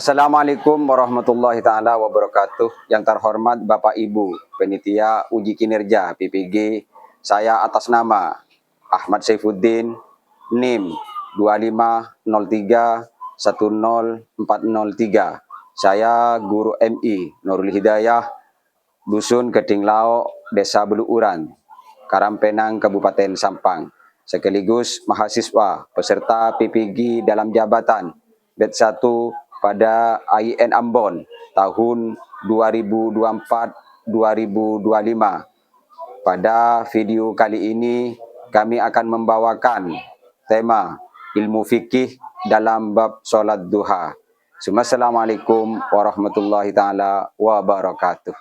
Assalamualaikum warahmatullahi taala wabarakatuh. Yang terhormat Bapak Ibu Panitia Uji Kinerja PPG, saya atas nama Ahmad Saifuddin, NIM 2503100403. Saya guru MI Nurul Hidayah, Dusun Keding Lao, Desa Beluuran, Karangpenang, Kabupaten Sampang, sekaligus mahasiswa peserta PPG dalam jabatan batch 1 pada AIN Ambon tahun 2024-2025. Pada video kali ini kami akan membawakan tema ilmu fikih dalam bab sholat duha. Assalamualaikum warahmatullahi taala wabarakatuh.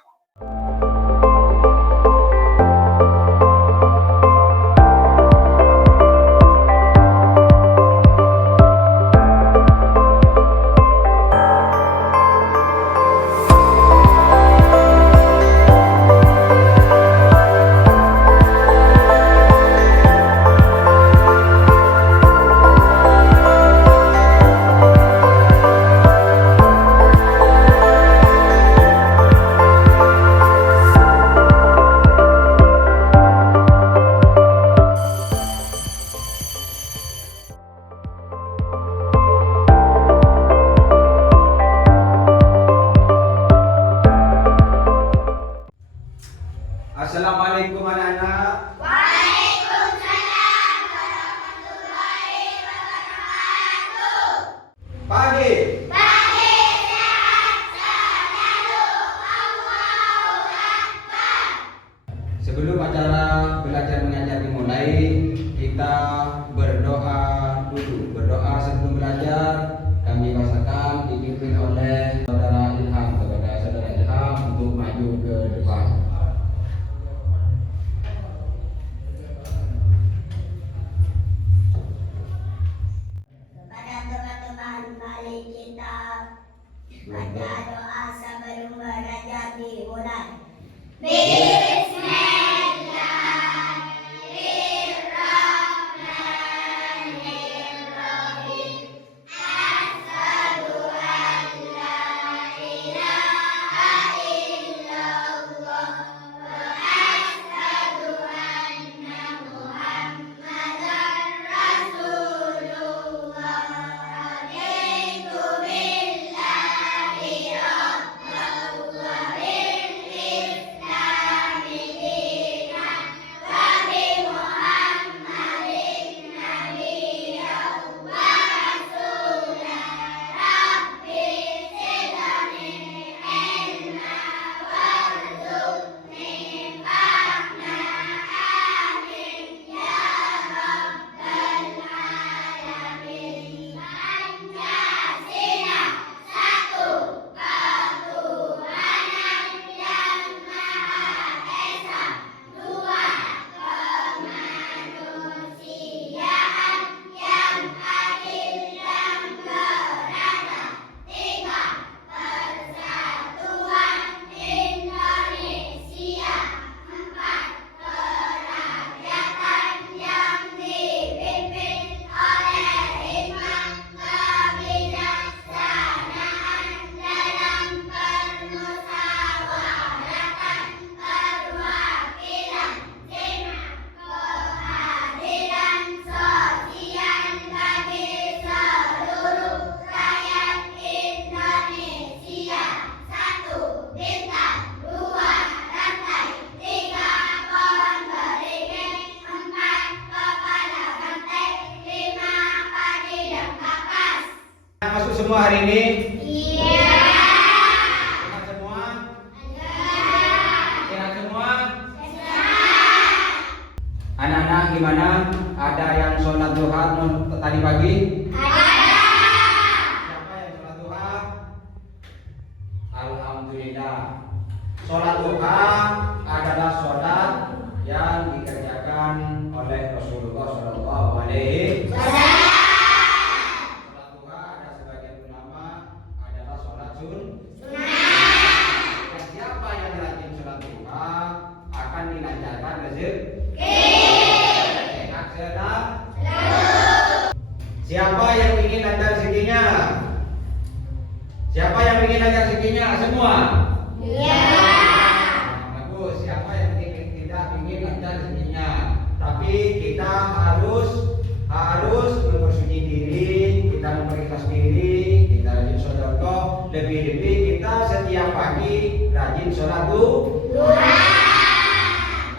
Assalamualaikum anak-anak. Waalaikumsalam warahmatullahi wabarakatuh. Pagi. Pagi sehat selalu. Allahu Akbar. Sebelum acara belajar mengajar dimulai, kita berdoa dulu. Berdoa sebelum belajar. Kami bahasakan dipimpin oleh saudara Ilham, kepada saudara Ilham untuk maju ke depan. Kepada teman-teman balik kita, baca doa sebelum belajar dimulai. Bismillahirrahmanirrahim. Asyhadu an la ilaha illallah wa asyhadu anna Muhammadar Rasulullah. Raditu billahi rabban wa bil islami dinan wa bi Muhammadin nabiyyan wa rasulan. Rabbi zidni ilma warzuqni fahma. Amin ya rabbal alamin. Pancasila satu ketuhanan yang maha esa, dua kemanusiaan yang adil dan beradab, tiga persatuan Indonesia, empat kerakyatan yang dipimpin oleh hikmah kebijaksanaan dalam permusyawaratan perwakilan, lima keadilan sosial bagi seluruh rakyat Indonesia. Satu bintang, dua rantai, tiga pohon beringin, empat kepala banteng, lima padi dan kapas. Masuk semua hari ini? Iya. Sehat semua? Iya. Sehat semua? Anak-anak gimana? Ada yang sholat duha tadi pagi? Siapa yang sholat duha? Alhamdulillah. Sholat duha adalah sholat yang dikerjakan oleh Rasulullah Shallallahu Alaihi Wasallam. Sholat duha ada sebagian ulama adalah sholat sunnah. Dan siapa yang rajin sholat duha akan dilancarkan rezeki. Sehat selalu. Siapa yang ingin lancar rezekinya? Siapa yang ingin ajar rezekinya? Semua. Ya. Bagus. Siapa yang tidak ingin ajar rezekinya? Tapi kita harus mempersuci diri, kita memperiksa diri, kita rajin sedekah, lebih-lebih kita setiap pagi rajin sholat duha.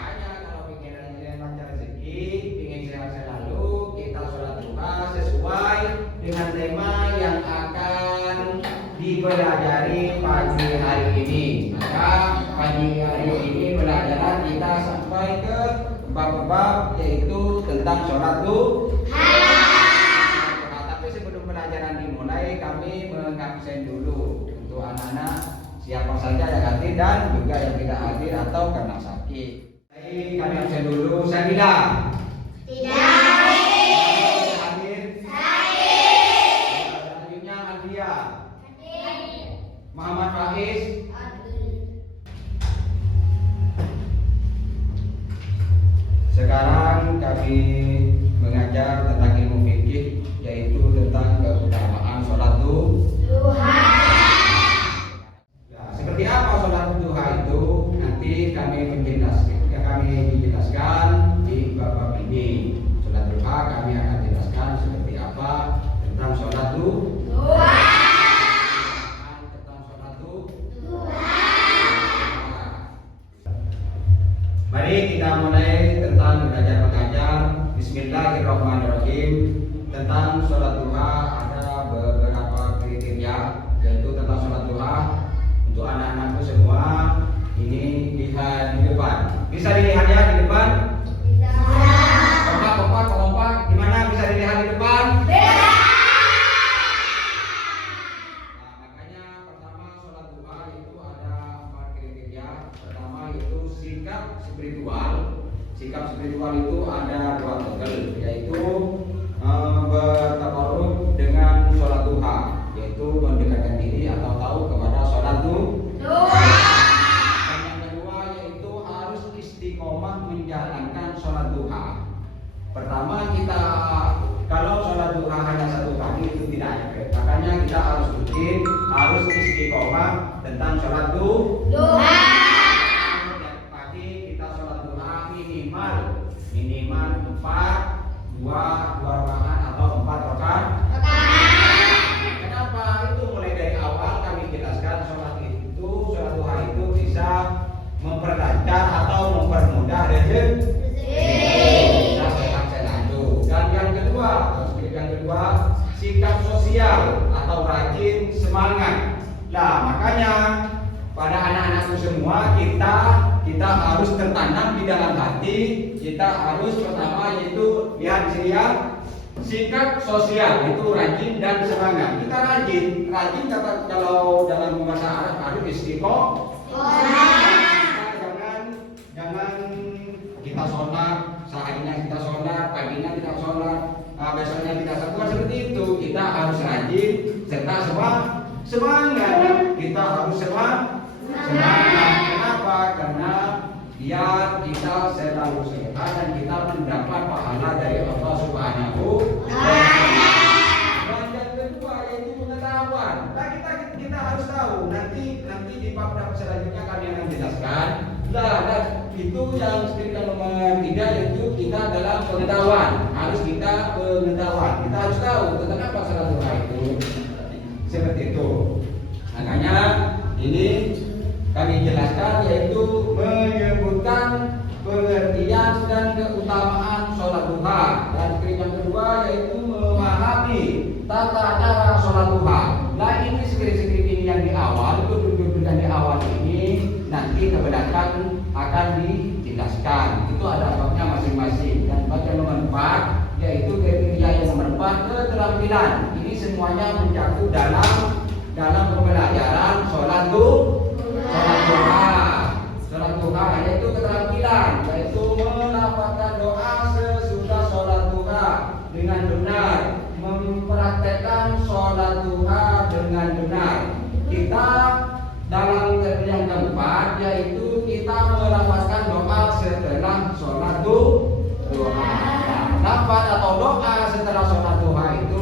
Makanya kalau ingin lancar rezeki, ingin sehat selalu, kita sholat duha sesuai dengan tema yang akan dipelajari pagi hari ini. Maka pagi hari ini pelajaran kita sampai ke bab-bab yaitu tentang sholat duha. Tapi sebelum pelajaran dimulai, kami mengabsen dulu untuk anak-anak siapa saja yang hadir dan juga yang tidak hadir atau karena sakit. Baik, kami absen dulu. Sabila. Tidak. Hadir. Selanjutnya Alia. Muhammad Faiz. Sekarang kami mengajar tentang ilmu fikih, yaitu tentang keutamaan sholat duha. Nah, seperti apa sholat duha itu? Nanti kami dijelaskan di bab ini. Sholat duha kami akan jelaskan seperti apa tentang sholat duha. Tentang sholat duha. Mari kita mulai tentang belajar mengajar. Bismillahirrahmanirrahim. Tentang sholat duha ada beberapa kriteria, yaitu tentang sholat duha untuk anak-anakku semua. Ini lihat di depan. Bisa dilihat ya di depan? Kompak. Di mana bisa dilihat di depan? Nah, makanya pertama sholat duha itu ada 4 kriteria. Pertama yaitu sikap spiritual. Sikap spiritual itu ada 2 level, yaitu bertakarrub dengan sholat duha, yaitu mendekatkan diri atau tahu kepada sholat duha. Dan yang kedua yaitu harus istiqomah menjalankan sholat duha. Pertama kita kalau sholat duha hanya 1 kali itu tidak efek. Makanya kita harus rutin, harus istiqomah tentang sholat duha. Pagi kita sholat duha minimal 2 rakaat atau 4 rakaat. Kenapa? Itu mulai dari awal kami jelaskan sholat duha itu bisa memperlancar atau mempermudah rezeki. Bisa sehat selalu. Dan yang kedua sikap sosial atau rajin semangat. Nah, makanya pada anak-anakku semua kita harus tertanam di dalam hati. Kita harus pertama yaitu lihat di sini ya, sikap sosial itu rajin dan semangat. Kita rajin kalau dalam bahasa Arab harus istiqomah. Jangan kita sholat seharinya kita sholat, paginya tidak sholat, besoknya tidak sholat, seperti itu. Kita harus rajin serta semangat. Kita harus semangat. Kenapa? Karena biar kita selalu sehat dan kita mendapat pahala dari Allah Subhanahu wa Ta'ala. Dan yang kedua yaitu pengetahuan. Nah, kita harus tahu. Nanti di bab selanjutnya kami akan jelaskan. Nah, itu yang nomor 3 yaitu kita dalam pengetahuan. Kita harus tahu tentang apa sholat duha itu. Seperti itu. Makanya ini kami jelaskan yaitu menyebutkan pengertian dan keutamaan sholat duha. Dan yang kedua yaitu memahami tata cara sholat duha. Nah, ini skrip-skrip ini yang di awal, itu yang di awal ini nanti ke belakang akan dijelaskan. Itu ada babnya masing-masing. Dan bab yang nomor 4 yaitu kriteria yang nomor 4 keterampilan. Ini semuanya mencakup dalam pembelajaran sholat duha. Sholat duha yaitu keterampilan, yaitu melafazkan doa sesudah sholat duha dengan benar, mempraktekkan sholat duha dengan benar. Kita dalam yang keempat yaitu kita melafazkan doa setelah sholat duha. Lafaz atau doa setelah sholat duha itu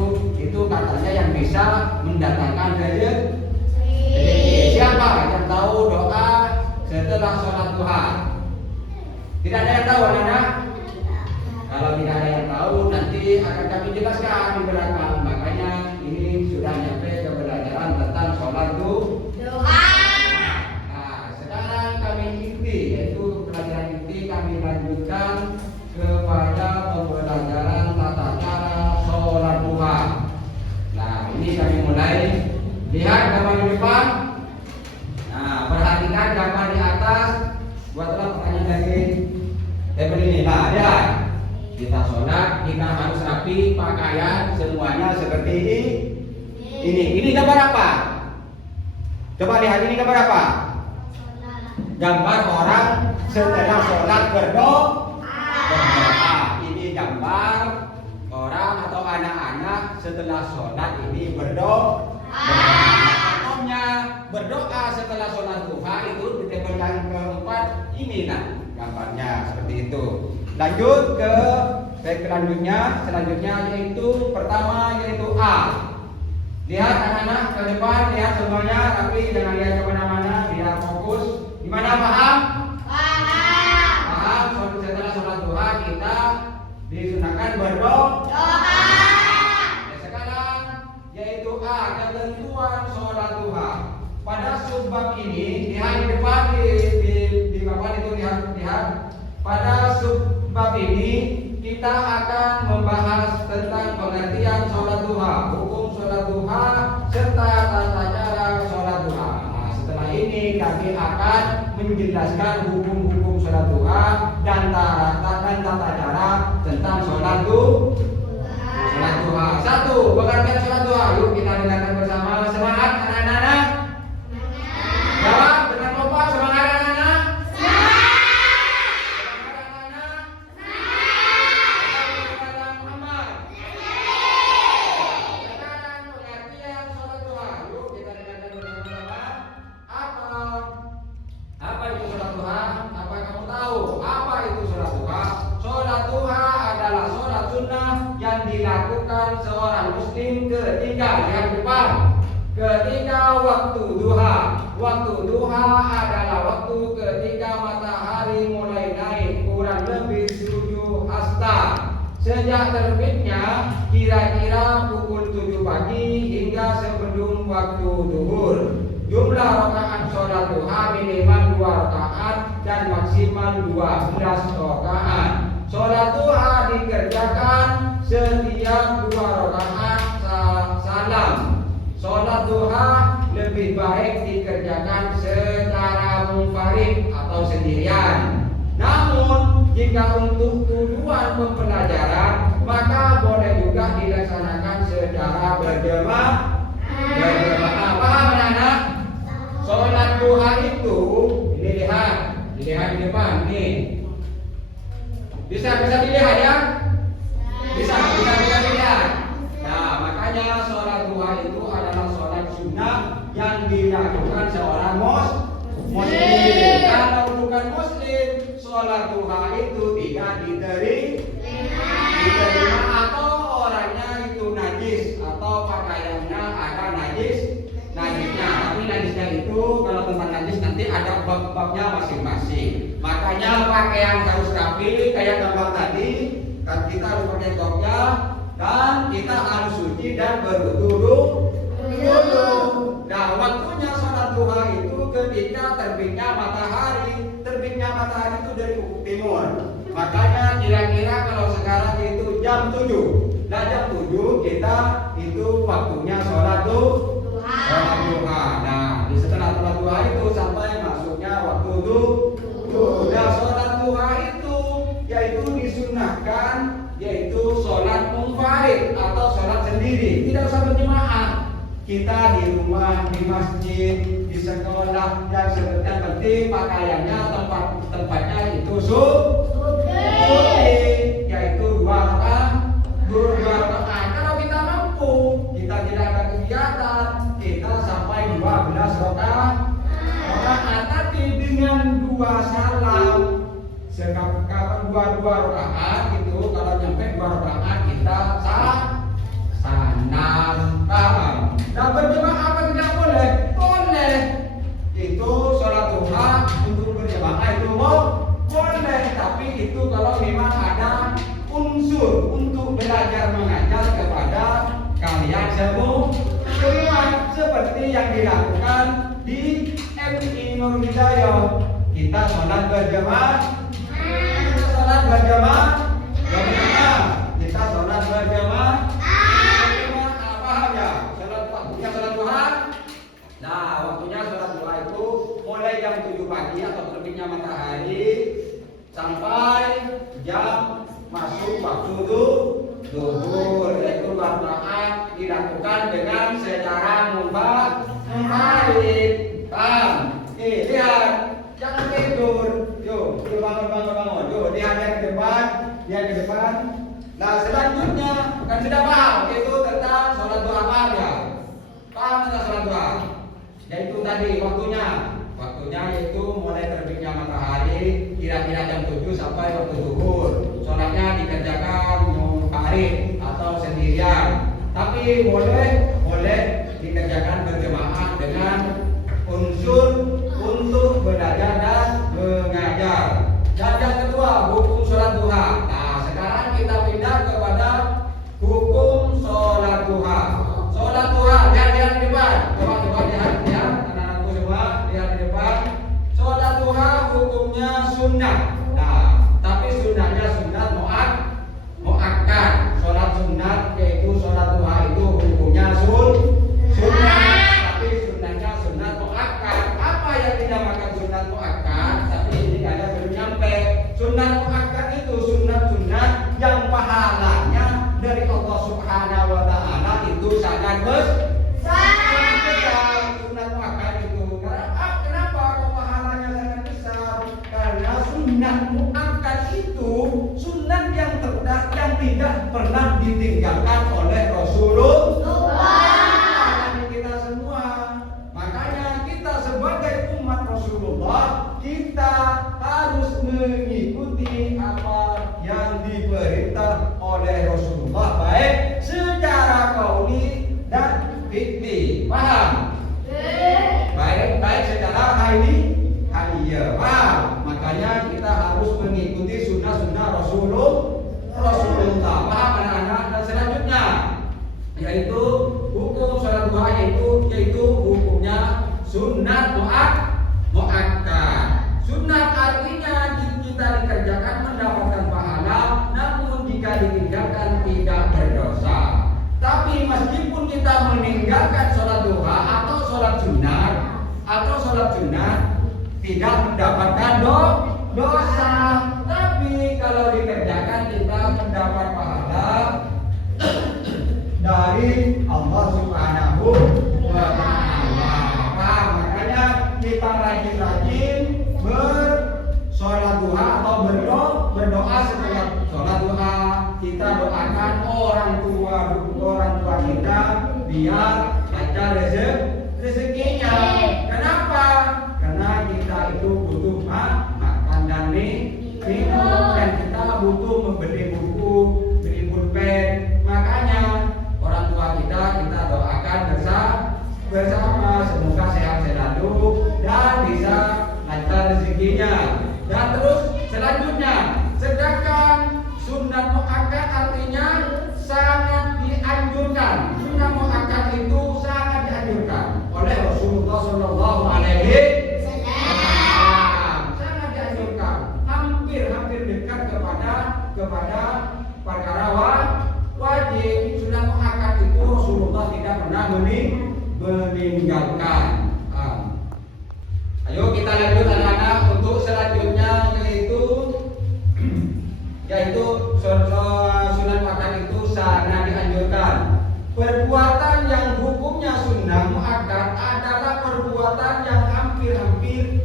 katanya yang bisa mendatangkan rezeki. tahu doa setelah sholat duha? Tidak ada yang tahu, anak-anak? Kalau tidak ada yang tahu, nanti akan kami jelaskan di belakang. Makanya ini sudah nyampe ke pelajaran tentang sholat Doa. Nah, sekarang kami inti, yaitu pelajaran inti kami lanjutkan kepada pembelajaran tata cara sholat duha. Nah, ini kami mulai. Lihat gambar di depan. Nah, perhatikan gambar di atas. Buatlah pertanyaan dari table ini. Nah, lihat. Kita sholat, kita harus rapi pakaian semuanya seperti ini. Ini gambar apa? Coba lihat, ini gambar apa? Gambar orang setelah sholat berdoa. Ini gambar orang atau anak-anak setelah sholat ini berdoa. Contohnya berdoa setelah sholat duha itu di table yang keempat ini nah gambarnya seperti itu. Lanjut ke slide selanjutnya yaitu pertama yaitu A. Lihat anak-anak ke depan, lihat semuanya tapi jangan lihat kemana-mana biar fokus. Gimana, paham? Paham. Setelah sholat duha kita disunahkan berdoa. Sekarang yaitu A, ketentuan sholat duha. Pada subbab ini lihat di depan di papan itu lihat. Pada subbab ini kita akan membahas tentang pengertian sholat duha, hukum sholat duha, serta tata cara sholat duha. Nah, setelah ini kami akan menjelaskan hukum-hukum sholat duha dan tata cara tentang sholat duha. Satu, pengertian sholat duha. Yuk kita dengarkan bersama. Semangat anak-anak. Jawab dengan kompak. Semangat anak-anak. Dilakukan seorang muslim ketika waktu duha. Waktu duha adalah waktu ketika matahari mulai naik kurang lebih 7 hasta. Sejak terbitnya kira-kira pukul 7 pagi hingga sebelum waktu zuhur. Jumlah rakaat sholat duha minimal 2 rakaat dan maksimal 12 rakaat. Sholat duha dikerjakan setiap 2 rakaat salam. Sholat duha lebih baik dikerjakan secara munfarid atau sendirian. Namun jika untuk tujuan pembelajaran maka boleh juga dilaksanakan secara berjamaah. Paham anak-anak? Sholat duha itu ini lihat di depan nih. Bisa dilihat ya? Bisa dilihat. Nah, makanya sholat duha itu adalah sholat sunnah yang dilakukan seorang muslim. Kalau bukan muslim, sholat duha itu tidak diterima atau orangnya itu najis atau pakaiannya ada najisnya. Tapi najisnya itu kalau tentang najis nanti ada bab-babnya masing-masing. Makanya pakaian harus rapi kayak gambar tadi. Kan kita harus pakai topnya dan kita harus suci dan berwudu. Nah, waktunya sholat duha itu ketika terbitnya matahari. Terbitnya matahari itu dari ufuk timur. Makanya kira-kira kalau sekarang itu jam 7. Nah, jam 7 kita itu waktunya sholat duha. Nah, setelah sholat duha itu sampai masuknya waktu Nah, sholat duha itu yaitu disunahkan yaitu sholat munfarid atau sholat sendiri, tidak usah berjemaah. Kita di rumah, di masjid, di sekolah dan yang penting pakaiannya tempatnya itu suci, yaitu 2 rakaat. Kalau kita mampu, kita tidak ada kegiatan, kita sampai 12 rakaat. Tapi dengan 2 salam. Kapan 2 rakaat itu kalau nyampe 2 rakaat kita salam. Nah, berjemaah apa tidak boleh? Boleh. Itu untuk belajar mengajar kepada kalian semua seperti yang dilakukan di MI Nurul Hidayah. Kita sholat berjamaah, kita sholat berjamaah, kita sholat berjamaah. Paham ya? Waktunya sholat duha. Nah, waktunya sholat duha itu mulai jam 7 pagi atau terbitnya matahari sampai jam masuk waktu zuhur, yaitu rakaat dilakukan dengan secara munfarid. Paham? Lihat, jangan tidur. Yuk, bangun. Yuk, lihat ke depan. Nah, selanjutnya kan sudah paham itu tentang sholat duha. Paham ya? Paham tentang sholat duha? Yaitu tadi waktunya yaitu mulai terbitnya matahari kira-kira jam 7 sampai waktu zuhur. Sholatnya dikerjakan munfarid atau sendirian, tapi boleh dikerjakan berjamaah dengan unsur untuk belajar dan mengajar. Dan yang kedua, hukum sholat duha. Nah, sekarang kita pindah kepada hukum sholat duha. Sholat duha, lihat di depan. Coba lihat anak-anakku semua, lihat di depan. Sholat duha hukumnya sunnah. Nah, tapi sunnahnya sunnah muakkad. Sholat sunnah yaitu sholat duha itu hukumnya sunnah, tapi sunnahnya sunnah muakkad. Apa yang dinamakan sunnah muakkad? Tapi ini ada belum nyampe. Sunnah muakkad itu sunnah yang pahalanya dari Allah Subhanahu wa taala itu sangat besar. Sunnah muakkad itu kenapa kok pahalanya sangat besar? Karena sunnah muakkad itu sunnah yang tidak pernah ditinggalkan oleh Rasulullah. Kita semua, makanya kita sebagai umat Rasulullah, kita harus mengikuti apa yang diperintah oleh Rasulullah, baik secara qauli dan fi'li. Paham? Baik secara haliyah. Paham? Makanya kita harus mengikuti sunnah Rasulullah. Paham anak-anak? Dan selanjutnya yaitu hukum sholat duha yaitu hukumnya sunnah muakkad. Sunnah artinya kita dikerjakan mendapatkan pahala, namun jika ditinggalkan tidak berdosa. Tapi meskipun kita meninggalkan sholat duha atau sholat sunnah tidak mendapatkan dosa. Tapi kalau dikerjakan kita mendapat pahala dari Allah Subhanahu wa taala. Makanya kita rajin-rajin bersolat duha atau berdoa setelah sholat duha. Kita doakan orang tua kita biar lancar rezekinya. Kenapa? Karena kita itu butuh makan dan minum, dan kita butuh membeli buku, beli pulpen. Makanya orang tua kita doakan bersama semoga sehat selalu dan bisa lancar rezekinya. Dan terus selanjutnya, sedangkan sunnah muakkad artinya sangat dianjurkan. Sunnah muakkad itu sangat dianjurkan oleh Rasulullah Shallallahu Alaihi Wasallam. Sangat dianjurkan, hampir dekat kepada perkara wajib. Sunnah muakkad itu Rasulullah tidak pernah meninggalkan. Ayo kita lanjut anak-anak untuk selanjutnya yaitu sunnah muakkad itu sangat dianjurkan. Perbuatan yang hukumnya sunnah muakkad adalah perbuatan yang hampir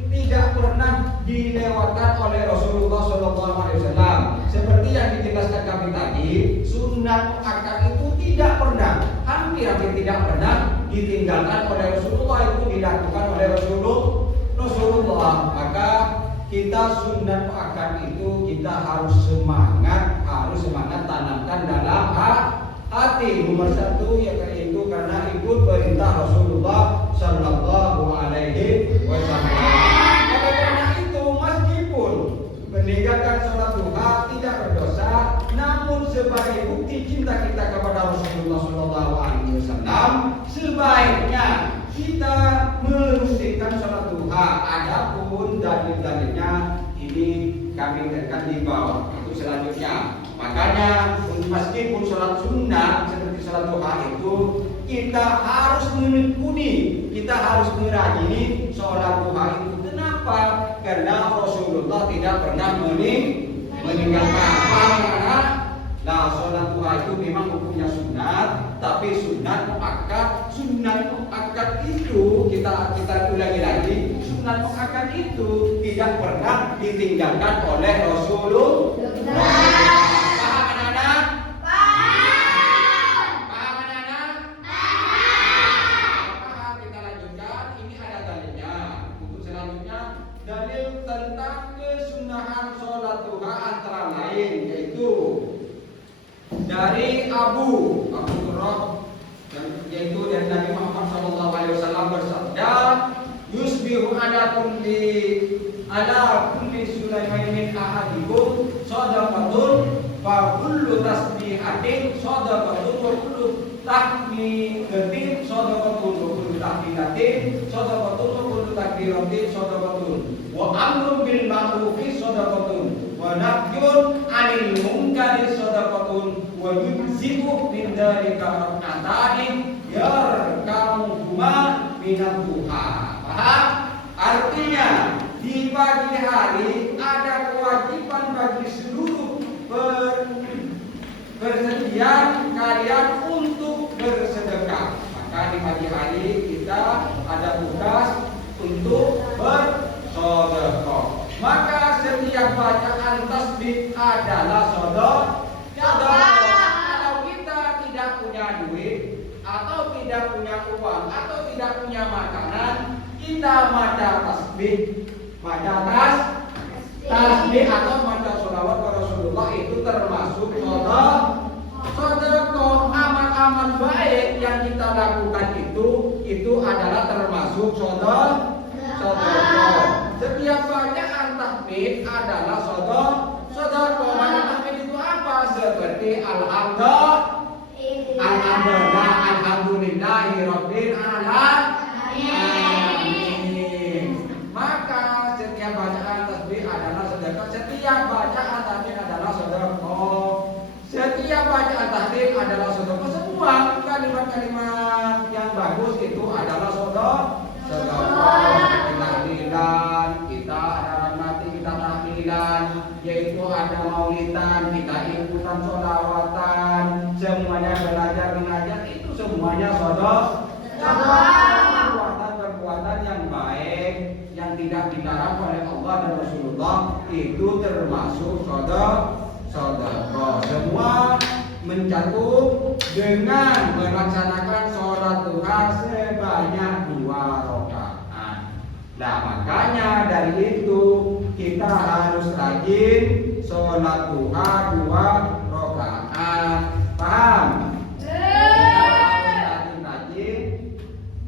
tidak pernah dilewatkan oleh Rasulullah SAW. Seperti yang dijelaskan kami tadi, sunnah muakkad itu hampir tidak pernah ditinggalkan oleh Rasulullah, itu dilakukan oleh Rasulullah. Maka kita sunnah muakkad itu kita harus semangat tanamkan dalam hati. Nomor satu yaitu karena ikut perintah Rasulullah Sallallahu Alaihi Wasallam. Oleh karena itu, meskipun meninggalkan sholat duha tidak berdosa, namun sebagai bukti cinta kita kepada Rasulullah SAW, sebaiknya kita merutinkan sholat duha. Adapun dalil-dalilnya ini kami tekan di bawah. Itu selanjutnya. Makanya meskipun sholat sunnah seperti sholat duha itu kita harus menekuni, kita harus merajini sholat duha itu. Kenapa? Karena Rasulullah tidak pernah meninggalkan. Karena nah sholat duha itu memang hukumnya sunat, tapi sunat muakkad. Sunat muakkad itu kita ulangi lagi. Sunat muakkad itu tidak pernah ditinggalkan oleh Rasulullah. Paham anak-anak? Paham anak-anak? Paham. Kita lanjutkan. Ini ada dalilnya. Untuk selanjutnya dalil tentang kesunahan sholat duha antara lain yaitu dari Abu Hurairah, yaitu dari Nabi Muhammad SAW bersabda, yusbihu ala kulli sulaimainin ahadikum shadaqatun fa kullu tasbihatin shadaqatun wa kullu tahmidatin shadaqatun wa kullu tahmidatin shadaqatun wa kullu takbiratin shadaqatun wa amrun bil ma'rufi shadaqatun wa nahyun 'anil munkari shadaqatun wa yujzibu min dzalika rak'atayn yarkamuhuma minad duha. Paham? Artinya di pagi hari ada kewajiban bagi seluruh persediaan kalian untuk bersedekah. Maka di pagi hari kita ada tugas untuk bersedekah. Maka setiap bacaan tasbih adalah sedekah. Kalau kita tidak punya duit atau tidak punya uang atau tidak punya makanan, kita baca tasbih, tasbih atau baca sholawat kepada Rasulullah itu termasuk sedekah. Amal-amal baik yang kita lakukan itu adalah termasuk sedekah. Setiap bacaan tasbih adalah sedekah. Bacaan tasbih itu apa? Seperti alhamdulillahirabbil alamin. Maka setiap bacaan tasbih adalah sedekah. Setiap bacaan tasbih adalah sedekah. Setiap bacaan tasbih adalah sedekah. Semua kalimat-kalimat yang bagus itu adalah sedekah. Tahlilan, kita ada mati, kita tahlilan, yaitu ada maulidan, kita ikutan sholawatan, semuanya belajar mengajar itu semuanya sedekah. Perbuatan yang baik yang tidak dilarang oleh Allah dan Rasulullah itu termasuk sedekah. Semua mencakup dengan melaksanakan sholat duha sebanyak 2 rakaat. Nah, makanya dari itu kita harus rajin sholat duha 2 rakaat. Paham?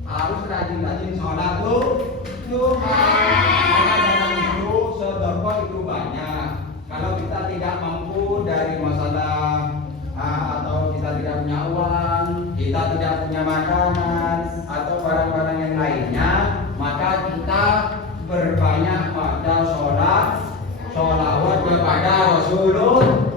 Harus rajin sholat duha. Karena itu sedekah itu banyak. Kalau kita tidak mampu dari masalah atau kita tidak punya uang, kita tidak punya makanan atau barang-barang yang lainnya, maka kita berbanyak pada sholawat kepada Rasulullah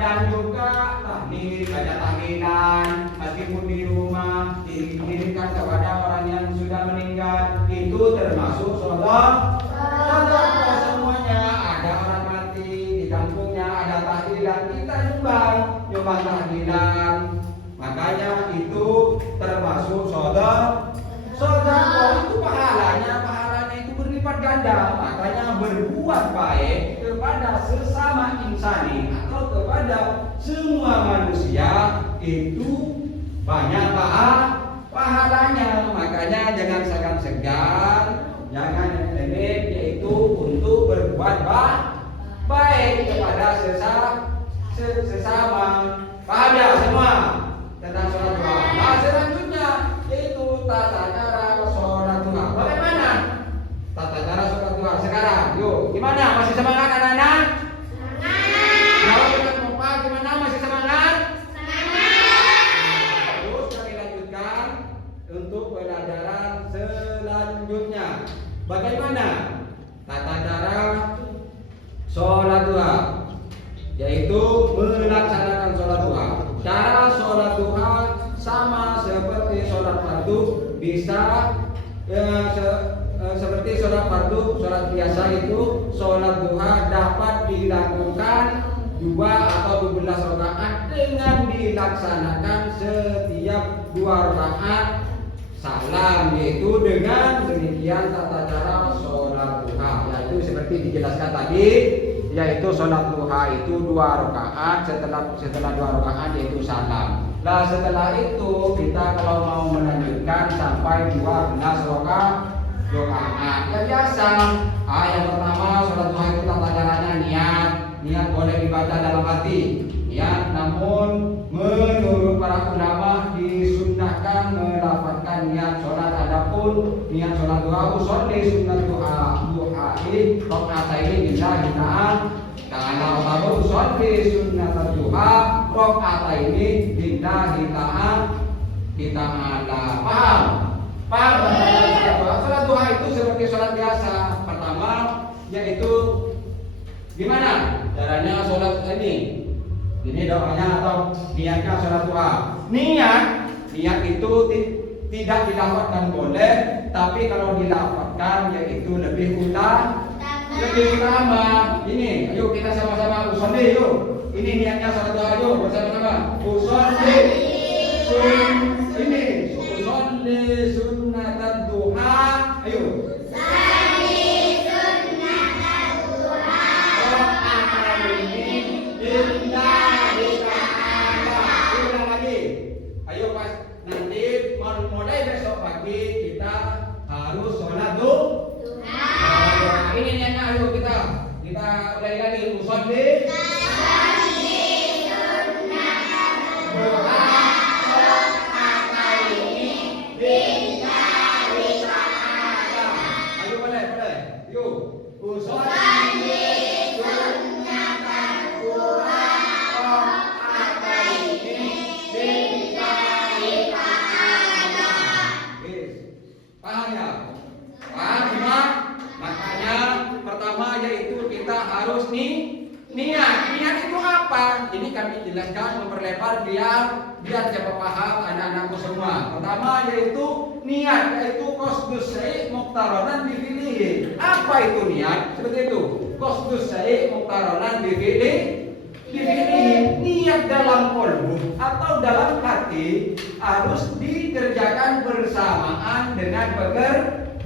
dan juga tahlil, baca tahlilan meskipun di rumah dikirimkan kepada orang yang sudah meninggal, itu termasuk sedekah. Semuanya ada orang mati di kampungnya, ada tahlilan, kita nyumbang tahlilan. Makanya itu termasuk sedekah. Itu pahalanya itu berlipat ganda. Makanya berbuat baik kepada sesama insani atau kepada semua manusia itu banyak pahalanya. Makanya jangan segan-segan, jangan remeh, yaitu untuk berbuat baik kepada sesama. Paham ya semua tentang sholat duha? Nah, selanjutnya yaitu tata cara sholat duha. Bagaimana tata cara sholat duha sekarang? Yuk, gimana? Masih semangat anak-anak? Semangat. Bagaimana tata cara sholat duha? Yaitu melaksanakan sholat duha. Cara sholat duha sama seperti sholat fardu, bisa seperti sholat fardu, sholat biasa itu sholat duha dapat dilakukan 2 atau 12 rakaat dengan dilaksanakan setiap 2 rakaat salam, yaitu dengan demikian tata cara sholat duha, yaitu seperti dijelaskan tadi, yaitu sholat duha itu 2 rakaat, setelah 2 rakaat yaitu salam. Nah setelah itu kita kalau mau melanjutkan sampai 12 rakaat ya biasa. Yang pertama sholat duha itu tata caranya niat boleh dibaca dalam hati, niat, namun menurut para ulama disunnahkan melafazkan niat sholat. Adapun niat sholat duha usolli sunnat duha'i rakaataini lillahi ta'ala wa usolli sunnat duha rakaataini lillahi ta'ala. Paham? Sholat duha itu seperti sholat biasa. Pertama yaitu gimana caranya sholat ini doanya atau niatnya sholat duha. Niat itu tidak dilafazkan boleh, tapi kalau dilafazkan yaitu lebih utama. Ini, ayo kita sama-sama usolli yuk. Ini niatnya sholat duha yuk bersama-sama. Usolli sunnat duha. Ayo. Ayo pas nanti mulai besok pagi kita harus sholat duha. Ini niatnya, ayo kita ulangi lagi. Usolli duha rakaataini lillahi ta'ala. Ayo boleh. Yuk. Usolli harus niat itu apa? Ini kami jelaskan memperlebar biar cepat paham anak-anakku semua. Pertama yaitu niat, yaitu qasdus syai' muqtaranan bi fi'lihi. Apa itu niat? Seperti itu. Qasdus syai' muqtaranan bi fi'lihi. Niat dalam qalbu atau dalam hati harus dikerjakan bersamaan dengan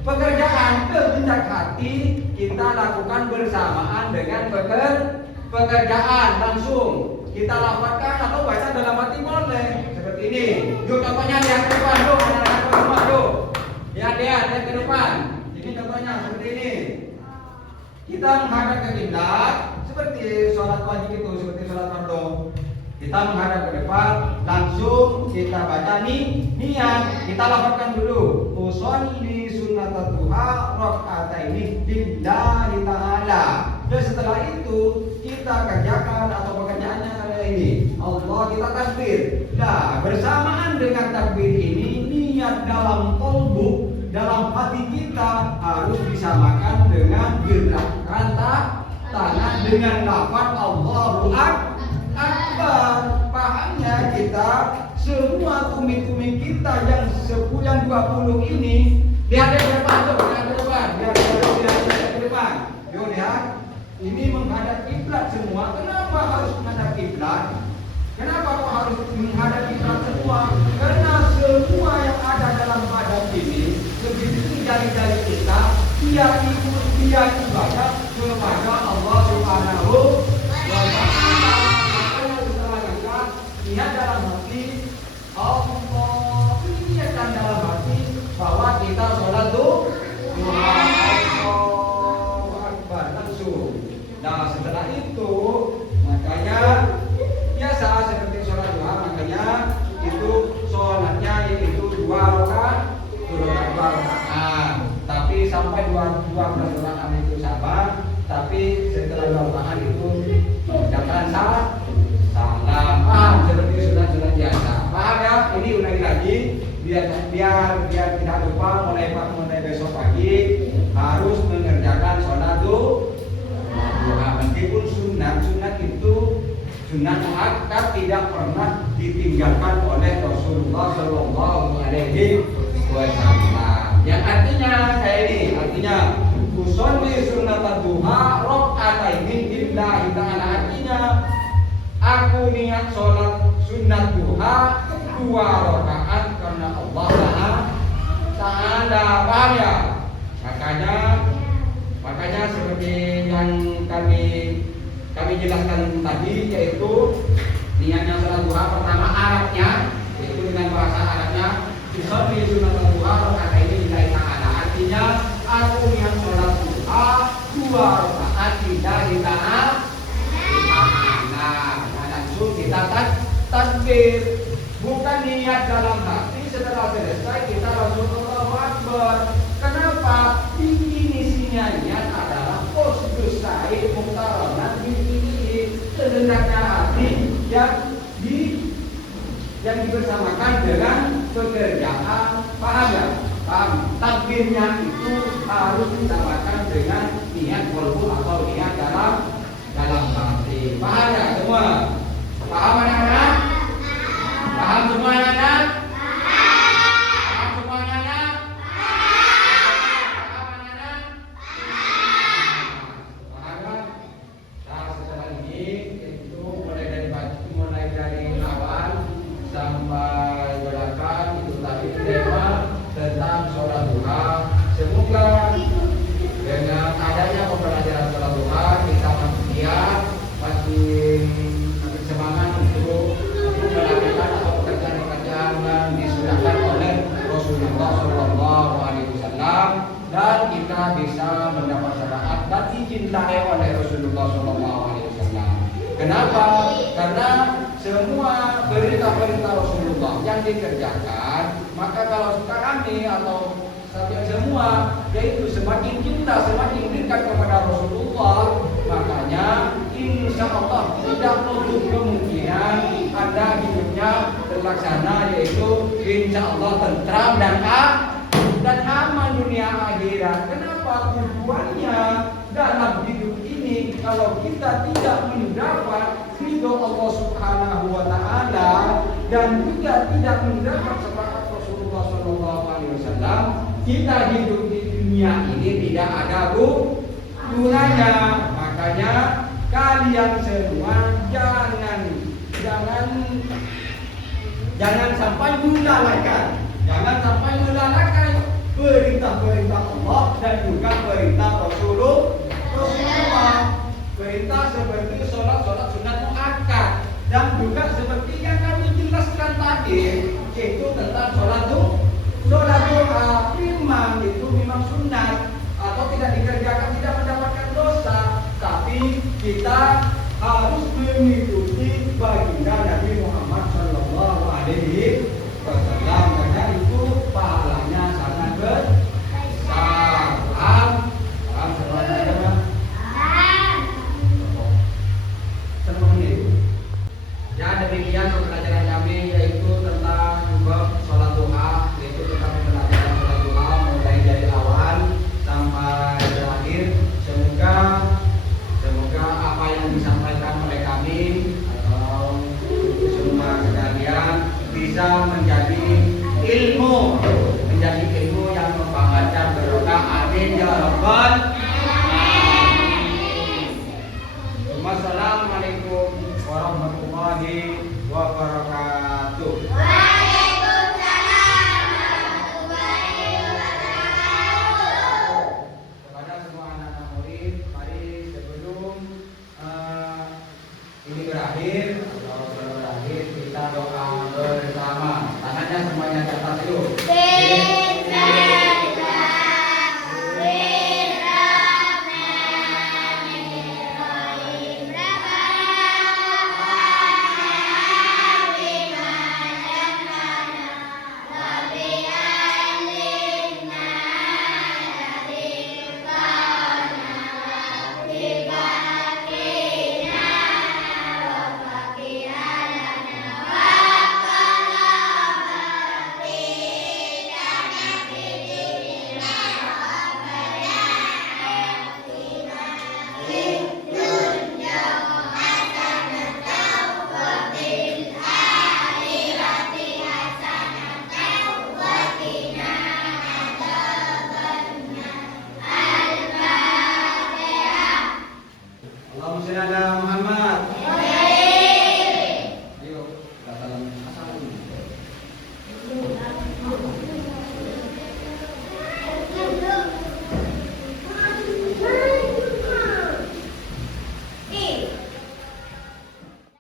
pekerjaan. Kehendak hati kita lakukan bersamaan dengan pekerjaan, langsung kita lafazkan atau baca dalam hati boleh. Seperti ini. Yuk contohnya lihat ke depan, yuk anak-anak semua, yuk. Lihat ke depan. Ini contohnya seperti ini. Kita menghadap ke kiblat seperti sholat wajib itu, seperti sholat fardu. Kita menghadap ke depan, langsung kita baca niat. Kita lafazkan dulu. Usolli sunnat duha rakaataini lillahi ta'ala. Dan setelah itu kita kerjakan atau pekerjaannya adalah ini. Allah kita takbir. Nah, bersamaan dengan takbir ini niat dalam qalbu, dalam hati kita harus disamakan dengan gerakan tangan dengan lafaz Allahu Akbar. Pahamnya kita semua tumit-tumit kita yang 20 ini lihat ke depan, lihat ke depan. Yuk lihat. Ini menghadap kiblat semua. Kenapa harus menghadap kiblat? Kenapa kok harus menghadap kiblat semua? Karena semua yang ada dalam hadap ini, begitu jari-jari kita, dia ibadah kepada Allah Subhanahu wa Ta'ala. Makanya kita lakukan niat dalam hati Allah. Ini niatkan dalam hati bahwa kita sholat duha. Allahu Akbar langsung. Nah setelah itu makanya biasa seperti sholat duha, makanya itu sholatnya yaitu 2 rakaat. Tapi sampai 12 rakaat itu sama. Tapi setelah 2 rakaat itu mengucapkan salam. Paham seperti sunnah biasa. Paham ya? Ini ulangi lagi biar tidak lupa mulai besok pagi harus sunat muakkad tidak pernah ditinggalkan oleh Rasulullah Shallallahu Alaihi Wasallam. Yang artinya kayak ini, artinya usolli sunat duha rakaataini lillahi ta'ala, artinya aku niat sholat sunat duha 2 rakaat karena Allah Ta'ala. Paham ya? Makanya seperti yang kami jelaskan tadi, yaitu niatnya sholat duha pertama Arabnya, yaitu dengan bahasa Arabnya usolli sunat duha rakaataini lillahi ta'ala, artinya aku niat sholat duha 2 rakaat lillahi ta'ala. Nah, langsung kita takbir, bukan niat dalam hati. Setelah selesai kita langsung Allahu Akbar. Kenapa? Definisinya niat adalah qasdus sa'i muqtaranat bil sebenarnya hati yang dibersamakan dengan pekerjaan. Paham ya? Paham? Takbirnya itu harus disamakan dengan niat qalbu atau niat dalam hati. Paham ya semua? Paham anak-anak? Paham semua anak-anak? Paham semua anak-anak? Paham anak-anak? Paham kan? Nah, setelah ini itu mulai dari awal sampai belakang itu tadi tema tentang sholat duha. Semoga dengan adanya pembelajaran sholat duha kita makin semangat untuk melakukan atau pekerjaan-pekerjaan yang disunahkan oleh Rasulullah Shallallahu Alaihi Wasallam, dan kita bisa mendapat syafaat dan dicintai oleh Rasulullah Shallallahu Alaihi Wasallam. Kenapa? Karena semua perintah-perintah Rasulullah yang dikerjakan, maka kalau kami atau semua, yaitu semakin cinta, semakin dekat kepada Rasulullah, makanya insya Allah tidak menutup kemungkinan Anda hidupnya terlaksana, yaitu insya Allah tentram dan aman dunia akhirat. Kenapa? Tujuannya dalam hidup ini, kalau kita tidak mendapat ridho Allah Subhanahu wa Ta'ala dan juga tidak mendapat syafaat Rasulullah Shallallahu Alaihi Wasallam, kita hidup di dunia ini tidak ada gunanya. Makanya kalian semua jangan sampai melalaikan perintah-perintah Allah dan juga perintah Rasulullah. Perintah seperti sholat sunat muakkad, dan juga seperti yang kami jelaskan tadi, yaitu tentang sholat duha. Itu memang sunat atau tidak dikerjakan tidak mendapatkan dosa, tapi kita harus mengikuti baginda Nabi Muhammad Shallallahu Alaihi Wasallam, karena itu pahalanya sangat besar. Paham semuanya? Ya, demikian pembelajaran kami, yaitu tentang sholat duha, yaitu tentang pembelajaran sholat duha mulai dari awal sampai berakhir. Semoga apa yang disampaikan oleh kami atau semua sekalian bisa menjadi ilmu yang membangun dan berkah. Amin ya rabbal alamin. Wassalamualaikum warahmatullahi wabarakatuh. Kepada semua anak-anak murid, mari sebelum ini berakhir atau sebelum berakhir kita doa bersama. Tangannya semuanya di atas dulu.